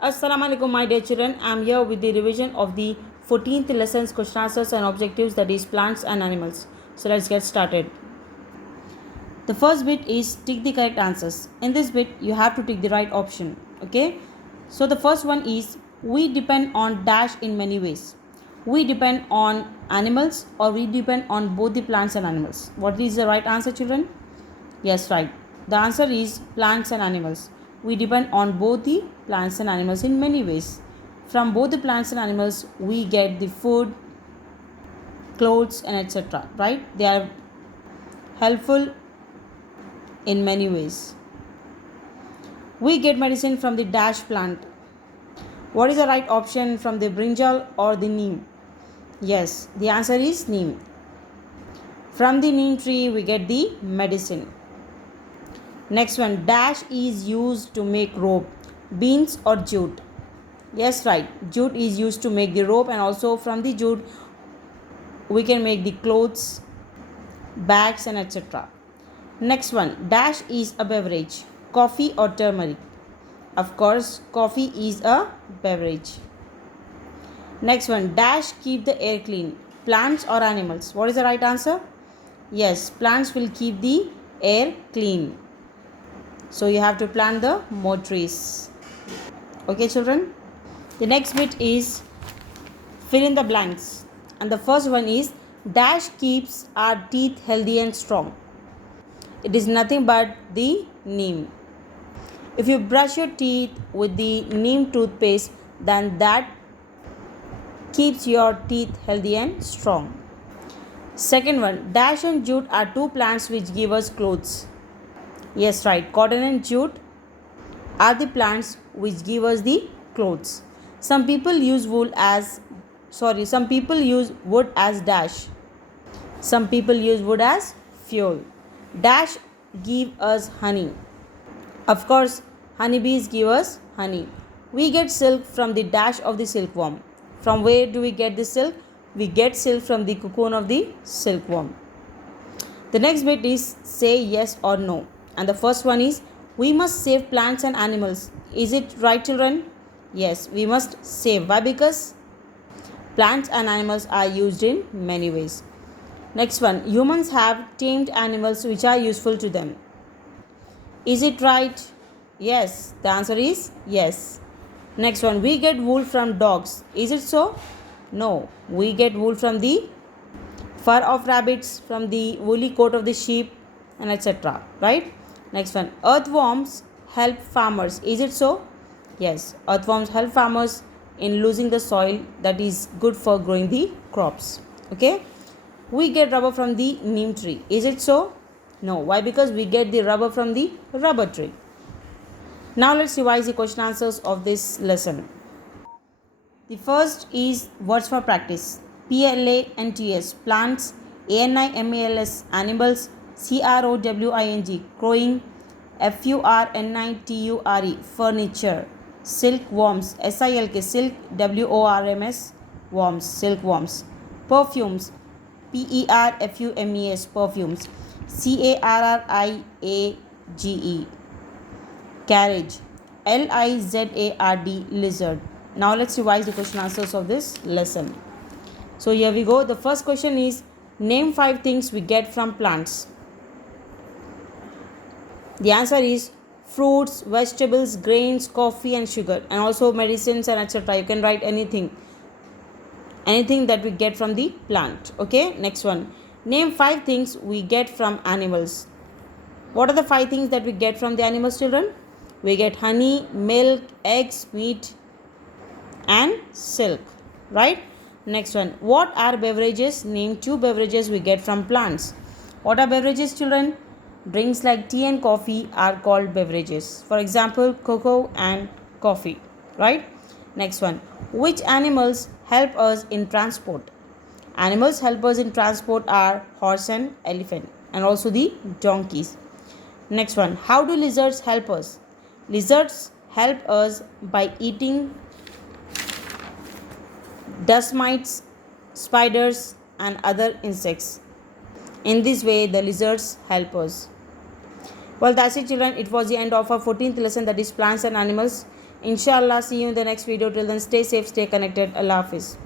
Assalamu alaikum, my dear children. I am here with the revision of the 14th lessons, question answers and objectives, that is plants and animals. So let's get started. The first bit is tick the correct answers. In this bit, you have to tick the right option. Okay. So the first one is we depend on dash in many ways. We depend on animals or we depend on both the plants and animals. What is the right answer, children? Yes, right. The answer is plants and animals. We depend on both the plants and animals in many ways. From both the plants and animals, we get the food, clothes, and etc. Right? They are helpful in many ways. We get medicine from the dash plant. What is the right option, from the brinjal or the neem? Yes, the answer is neem. From the neem tree, we get the medicine. Next one, dash is used to make rope, beans or jute? Yes, right. Jute is used to make the rope, and also from the jute we can make the clothes, bags, and etc. Next one, dash is a beverage, coffee or turmeric? Of course, coffee is a beverage. Next one, dash keep the air clean, plants or animals? What is the right answer? Yes, plants will keep the air clean. So you have to plant the more trees. Okay, children. The next bit is fill in the blanks. And the first one is dash keeps our teeth healthy and strong. It is nothing but the neem. If you brush your teeth with the neem toothpaste, then that keeps your teeth healthy and strong. Second one, dash and jute are two plants which give us clothes. Yes, right. Cotton and jute are the plants which give us the clothes. Some people use wood as dash. Some people use wood as fuel. Dash give us honey. Of course, honeybees give us honey. We get silk from the dash of the silkworm. From where do we get the silk? We get silk from the cocoon of the silkworm. The next bit is say yes or no. And the first one is we must save plants and animals. Is it right, children? Yes, we must save. Why? Because plants and animals are used in many ways. Next one, humans have tamed animals which are useful to them. Is it right? Yes, the answer is yes. Next one, we get wool from dogs. Is it so? No, we get wool from the fur of rabbits, from the woolly coat of the sheep, and etc. Right? Next one, earthworms help farmers. Is it so? Yes, earthworms help farmers in losing the soil that is good for growing the crops. Okay? We get rubber from the neem tree. Is it so? No. Why? Because we get the rubber from the rubber tree. Now let's revise the question answers of this lesson. The first is words for practice. PLANTS, plants. ANIMALS, animals. CROWING, crowing. FURNITURE, furniture. Silkworms, SILK, silk. WORMS, worms, silkworms. Perfumes, PERFUMES, perfumes. CARRIAGE, carriage. LIZARD, lizard. Now let's revise the question answers of this lesson. So here we go. The first question is name 5 things we get from plants. The answer is fruits, vegetables, grains, coffee and sugar, and also medicines and etc. You can write anything that we get from the plant. Okay, next one, name 5 things we get from animals. What are the 5 things that we get from the animals, children? We get honey, milk, eggs, meat and silk. Right? Next one, what are beverages? Name 2 beverages we get from plants. What are beverages, children? Drinks like tea and coffee are called beverages. For example, cocoa and coffee. Right? Next one, which animals help us in transport? Animals help us in transport are horse and elephant, and also the donkeys. Next one, how do lizards help us? Lizards help us by eating dust mites, spiders and other insects. In this way, the lizards help us. Well, that's it, children. It was the end of our 14th lesson, that is plants and animals. Inshallah, see you in the next video. Till then, stay safe, stay connected. Allah Hafiz.